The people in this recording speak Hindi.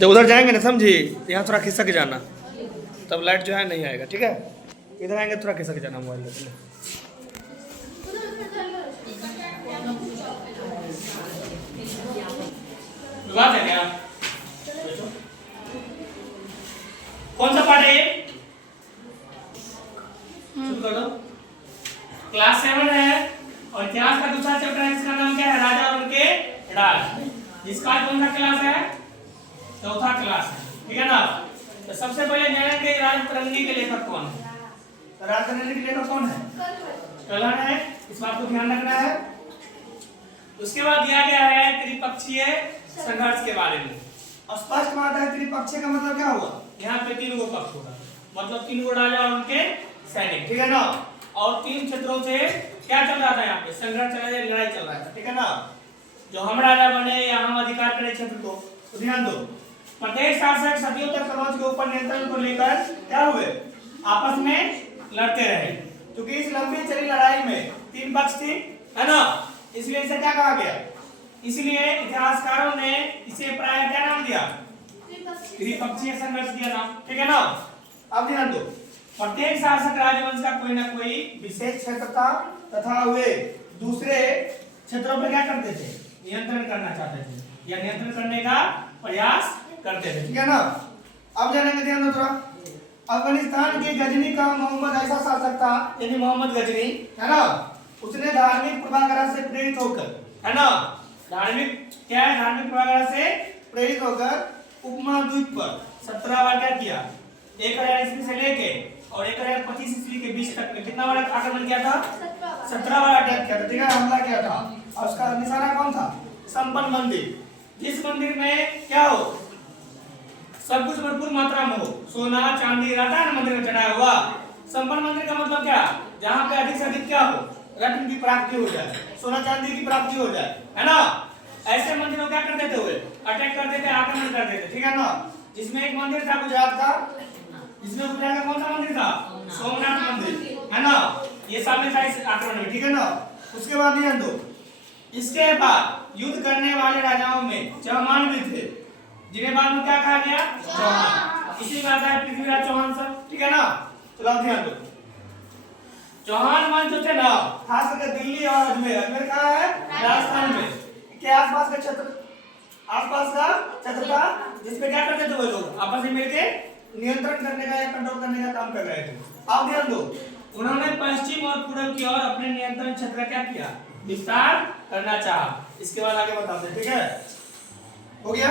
जब उधर जाएंगे ना समझी, यहाँ थोड़ा खिसक जाना, तब लाइट जो है नहीं आएगा, ठीक है। इधर आएंगे थोड़ा खिसक जाना मोबाइल लेके। बात है क्या? कौन सा पार्ट है ये? शुरू कर दो। क्लास 7 है और इतिहास का दूसरा चैप्टर है, इसका नाम क्या है? राजा और उनके राज। जिसका कौन सा क्लास है? चौथा क्लास है, ठीक है ना। तो सबसे पहले जानेंगे राजतरंगी के लेखक कौन है। तो राजतरंगी के लेखक कौन है? कलहण है, इस बात को ध्यान रखना है। उसके बाद दिया गया है त्रिपक्षीय संघर्ष के बारे में। स्पष्ट बात है, त्रिपक्षीय का मतलब क्या हुआ? यहाँ पे 3 गो पक्ष होगा, मतलब 3 गो राजा और उनके सैनिक, ठीक है ना। और 3 क्षेत्रों से क्या चल रहा था? यहाँ पे संघर्ष चल रहा है, लड़ाई चल रहा था, ठीक है ना। जो हम राजा बने या हम अधिकार करें क्षेत्र को, तो ध्यान दो। प्रत्येक शासक सदियों तक समाज के ऊपर नियंत्रण को लेकर क्या हुए? आपस में लड़ते रहे। क्योंकि इस लंबी चली लड़ाई में 3 पक्ष थी, है ना, इसलिए इसे क्या कहा गया? इसलिए इतिहासकारों ने इसे प्राय क्या नाम दिया? त्रिपक्षीय संघर्ष दिया नाम, ठीक है ना। अब ध्यान दो, प्रत्येक शासक राजवंश का कोई ना कोई विशेष क्षेत्र था तथा वे दूसरे क्षेत्रों पर क्या करते थे? नियंत्रण करना चाहते थे या नियंत्रण करने का प्रयास करते थे, ठीक है ना। अब जानेंगे, ध्यान दो थोड़ा। अफगानिस्तान के गजनी का मोहम्मद ऐसा शासक था, यानी मोहम्मद गजनी, है ना। उसने धार्मिक पूर्वाग्रह से प्रेरित होकर, है ना, धार्मिक क्या है? धार्मिक पूर्वाग्रह से प्रेरित होकर उपमहाद्वीप पर 17 बार क्या किया? 1000 ईस्वी से लेके और 1025 ईस्वी के बीच तक में कितना बार आक्रमण किया था? 17 बार अटैक किया था, ठीक है, हमला किया था। और उसका निशाना कौन था? संपन्न मंदिर। जिस मंदिर में क्या हो? सब कुछ भरपूर मात्रा में हो, सोना चांदी रहता है ना मंदिर में चढ़ाया हुआ। संपन्न मंदिर का मतलब क्या? जहाँ पे अधिक से अधिक क्या हो? रत्न की प्राप्ति हो जाए, सोना चांदी की प्राप्ति हो जाए, है ना। ऐसे मंदिरों क्या कर देते हुए? अटैक कर देते, आक्रमण कर देते, ठीक है ना। जिसमें एक मंदिर था गुजरात का, जिसमें गुजरात का कौन सा मंदिर था? सोमनाथ मंदिर, है ना। ये शामिल था इस आक्रमण में, ठीक है ना। उसके बाद ध्यान दो, इसके बाद युद्ध करने वाले राजाओं में चौहान भी थे, जिन्हें बाद में क्या कहा गया? चौहान। इसी में आता है पृथ्वीराज चौहान सब, ठीक है ना। चलो ध्यान दो, चौहान वंश जो थे ना, खास करके दिल्ली और अजमेर, अजमेर कहाँ है? राजस्थान में के आसपास का क्षेत्र, आसपास का क्षेत्र था, जिसमें क्या करते थे वो लोग? आपस में मिलके नियंत्रण करने का या कंट्रोल करने का काम कर रहे थे। अब ध्यान दो, उन्होंने पश्चिम और पूर्व की ओर अपने नियंत्रण क्षेत्र का क्या किया? विस्तार करना चाहा। इसके बाद आगे बताते हैं, ठीक है। हो गया?